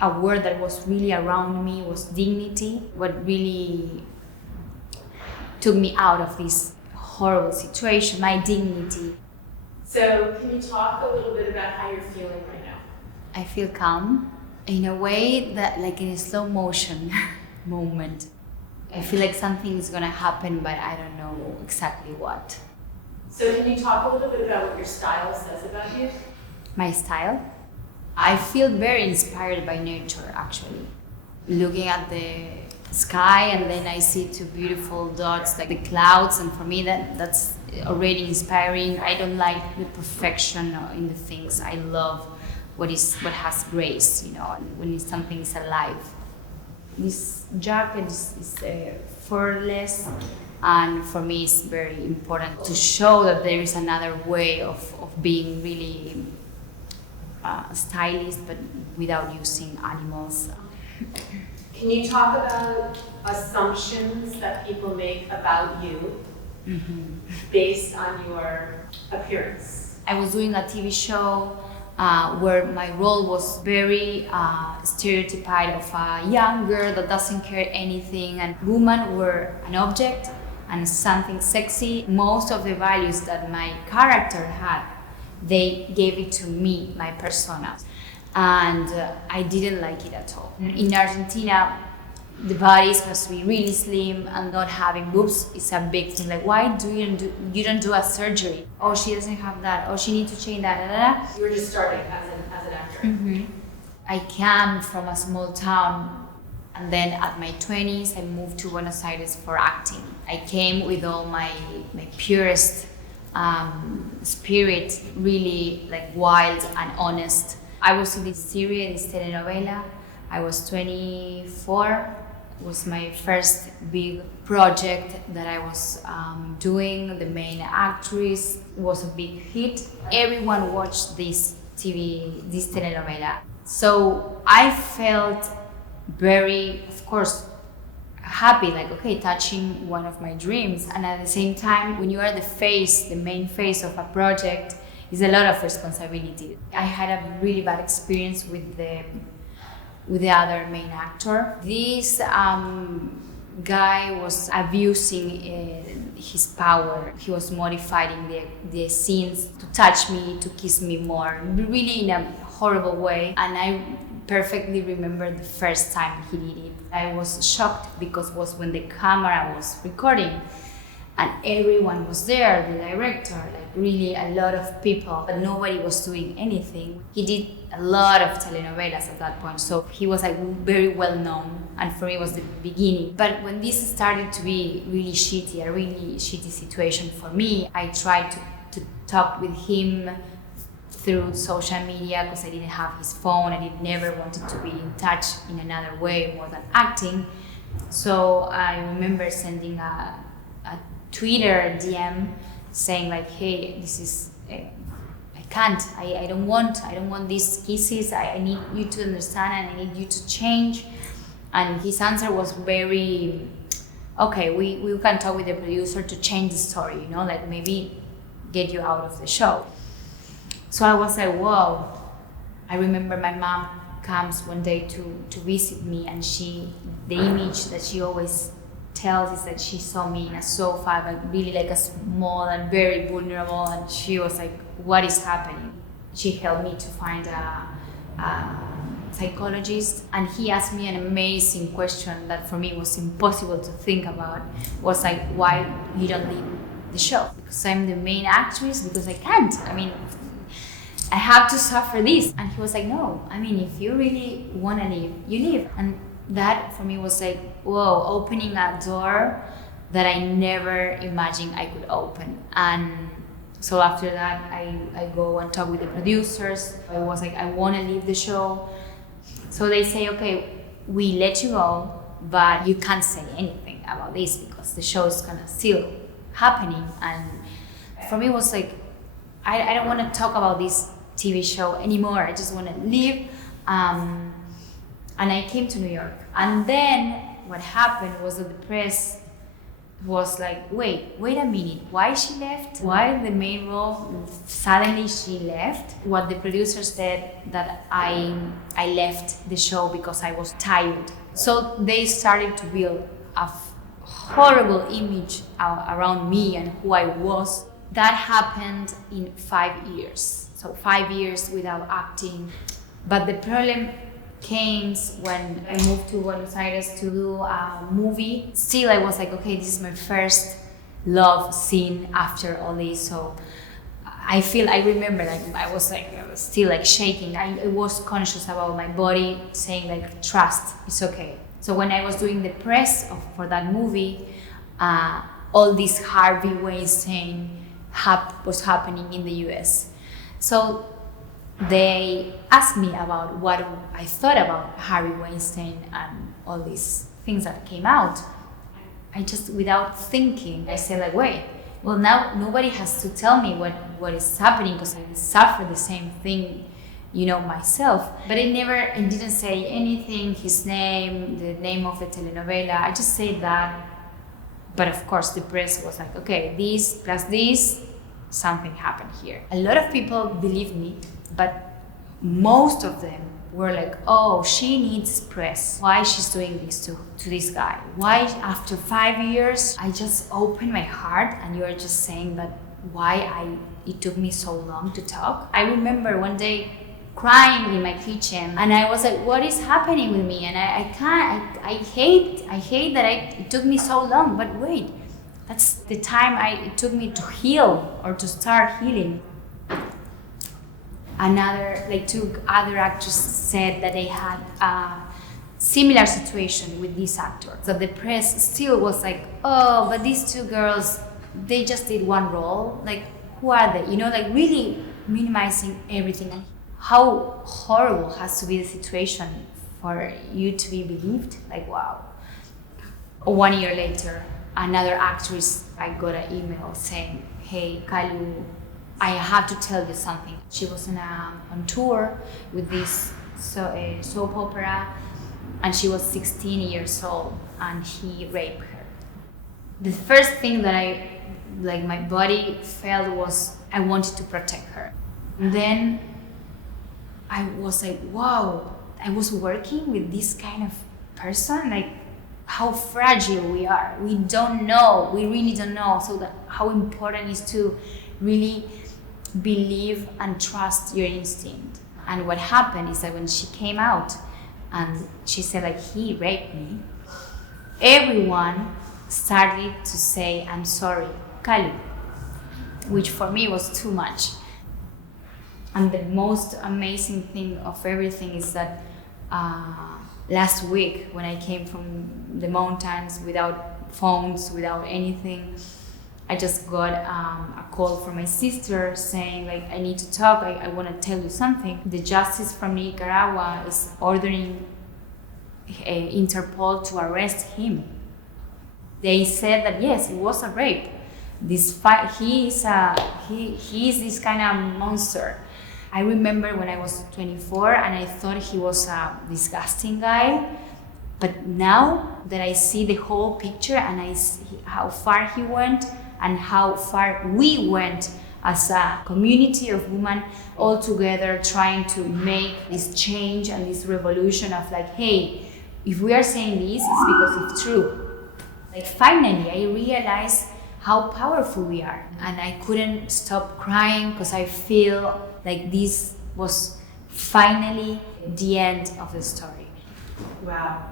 A word that was really around me was dignity. What really took me out of this horrible situation, my dignity. So can you talk a little bit about how you're feeling right now? I feel calm in a way that, like in a slow motion moment. I feel like something is gonna happen, but I don't know exactly what. So can you talk a little bit about what your style says about you? My style? I feel very inspired by nature, actually. Looking at the sky, and then I see two beautiful dots like the clouds, and for me that's already inspiring. I don't like the perfection in the things. I love what has grace, when something is alive. This jacket is effortless, and for me it's very important to show that there is another way of being really stylish, but without using animals. Can you talk about assumptions that people make about you based on your appearance? I was doing a TV show where my role was very stereotyped of a young girl that doesn't care anything, and women were an object and something sexy. Most of the values that my character had, they gave it to me, my persona. And I didn't like it at all. In Argentina, the bodies must be really slim, and not having boobs is a big thing. Like, why you don't do a surgery? Oh, she doesn't have that. Oh, she needs to change that. You were just starting as an actor. I came from a small town, and then at my 20s, I moved to Buenos Aires for acting. I came with all my purest spirit, really like wild and honest. I was in this series, this telenovela. I was 24. It was my first big project that I was doing. The main actress was a big hit. Everyone watched this telenovela. So I felt very, of course, happy, like, okay, touching one of my dreams. And at the same time, when you are the main face of a project, it's a lot of responsibility. I had a really bad experience with the other main actor. This guy was abusing his power. He was modifying the scenes to touch me, to kiss me more, really in a horrible way. And I perfectly remember the first time he did it. I was shocked because it was when the camera was recording, and everyone was there, the director, like really a lot of people, but nobody was doing anything. He did a lot of telenovelas at that point, so he was like very well known, and for me it was the beginning. But when this started to be really shitty, a really shitty situation for me, I tried to talk with him through social media because I didn't have his phone. I never wanted to be in touch in another way more than acting. So I remember sending a Twitter DM saying like, hey, this is, I don't want these kisses. I need you to understand, and I need you to change. And his answer was very, okay, we can talk with the producer to change the story, like maybe get you out of the show. So I was like, whoa. I remember my mom comes one day to visit me, and the image that she always tells is that she saw me in a sofa, but really like a small and very vulnerable, and she was like, what is happening? She helped me to find a psychologist, and he asked me an amazing question that for me was impossible to think about. Was like, why you don't leave the show? Because I'm the main actress? Because I can't. I have to suffer this. And he was like, no, if you really want to leave, you leave. And that for me was like, whoa, opening a door that I never imagined I could open. And so after that, I go and talk with the producers. I was like, I want to leave the show. So they say, okay, we let you go, but you can't say anything about this because the show is gonna still happening. And for me, it was like, I don't want to talk about this TV show anymore. I just want to leave. And I came to New York. And then what happened was that the press was like, wait a minute, why she left? Why the main role suddenly she left? What the producer said that I left the show because I was tired. So they started to build a horrible image around me and who I was. That happened in 5 years. So 5 years without acting. But the problem came when I moved to Buenos Aires to do a movie. Still, I was like, okay, this is my first love scene after all this. So I remember like I was still like shaking. I was conscious about my body saying like, trust, it's okay. So when I was doing the press for that movie, all this Harvey Weinstein was happening in the US. So they asked me about what I thought about Harvey Weinstein and all these things that came out. I just, without thinking, I said like, wait, well now nobody has to tell me what is happening because I suffer the same thing, myself. But I didn't say anything, his name, the name of the telenovela. I just said that. But of course the press was like, okay, this plus this, something happened here. A lot of people believed me, but most of them were like, oh, she needs press. Why she's doing this to this guy? Why after 5 years, I just opened my heart and you are just saying that it took me so long to talk. I remember one day crying in my kitchen and I was like, what is happening with me? And I hate that it took me so long, but wait, that's the time it took me to heal or to start healing. Two other actors said that they had a similar situation with this actor. So the press still was like, oh, but these two girls, they just did one role. Like, who are they? Really minimizing everything. How horrible has to be the situation for you to be believed? Like, wow. 1 year later, another actress, I got an email saying, hey, Calu, I have to tell you something. She was on tour with this soap opera and she was 16 years old and he raped her. The first thing that my body felt was I wanted to protect her. And then I was like, wow, I was working with this kind of person, like how fragile we are. We don't know, we really don't know. So how important it is to really believe and trust your instinct. And what happened is that when she came out and she said like, he raped me, everyone started to say, I'm sorry, Calu, which for me was too much. And the most amazing thing of everything is that last week when I came from the mountains without phones, without anything, I just got a call from my sister saying like, I need to talk, I want to tell you something. The justice from Nicaragua is ordering Interpol to arrest him. They said that yes, it was a rape. He is this kind of monster. I remember when I was 24 and I thought he was a disgusting guy. But now that I see the whole picture and I see how far he went and how far we went as a community of women all together trying to make this change and this revolution of like, hey, if we are saying this, it's because it's true. Like finally, I realized how powerful we are. And I couldn't stop crying because I feel like this was finally the end of the story. Wow.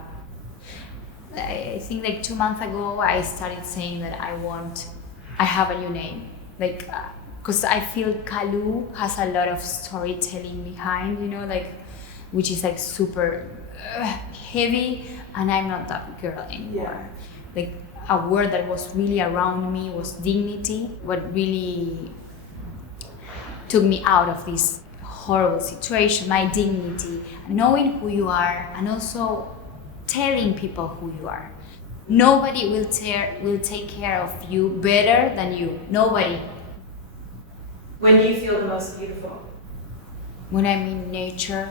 I think like 2 months ago, I started saying that I have a new name. Like, because I feel Calu has a lot of storytelling behind, which is like super heavy, and I'm not that girl anymore. Yeah. Like, a word that was really around me was dignity. What really took me out of this horrible situation, my dignity, knowing who you are, and also telling people who you are. Nobody will take care of you better than you. Nobody. When do you feel the most beautiful? When I'm in nature,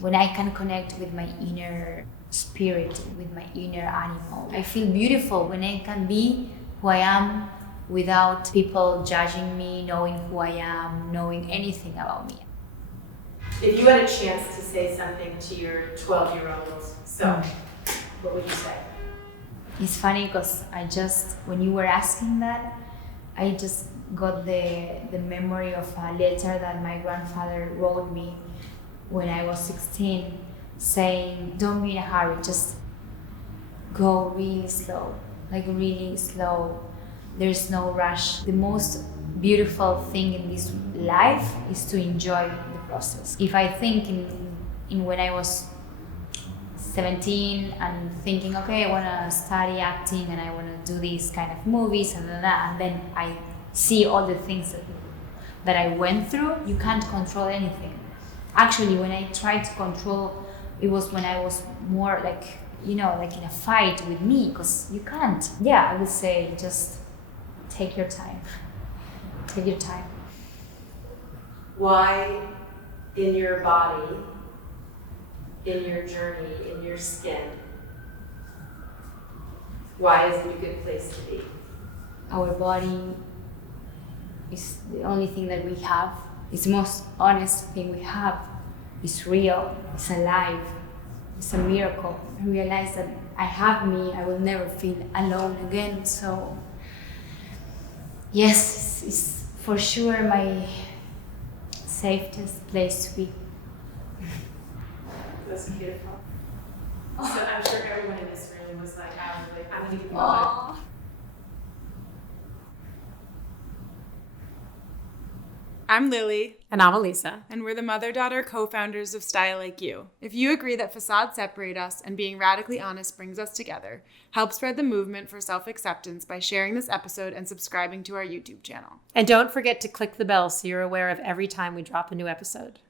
when I can connect with my inner spirit, with my inner animal. I feel beautiful when I can be who I am without people judging me, knowing who I am, knowing anything about me. If you had a chance to say something to your 12-year-old self, what would you say? It's funny because when you were asking that, I just got the memory of a letter that my grandfather wrote me when I was 16, saying, don't be in a hurry, just go really slow, like really slow. There's no rush. The most beautiful thing in this life is to enjoy the process. If I think in when I was 17 and thinking, okay, I want to study acting and I want to do these kind of movies and then I see all the things that I went through, you can't control anything. Actually, when I tried to control, it was when I was more like in a fight with me, because you can't. Yeah, I would say just take your time. Take your time. Why in your body, in your journey, in your skin, why is it a good place to be? Our body is the only thing that we have. It's the most honest thing we have. It's real, it's alive, it's a miracle. I realize that I have me, I will never feel alone again. So yes, it's for sure my safest place to be. That's beautiful. So I'm sure everyone in this room was like, I'm gonna give you a hug. I'm Lily. And I'm Elisa. And we're the mother-daughter co-founders of StyleLikeU. If you agree that facades separate us and being radically honest brings us together, help spread the movement for self-acceptance by sharing this episode and subscribing to our YouTube channel. And don't forget to click the bell so you're aware of every time we drop a new episode.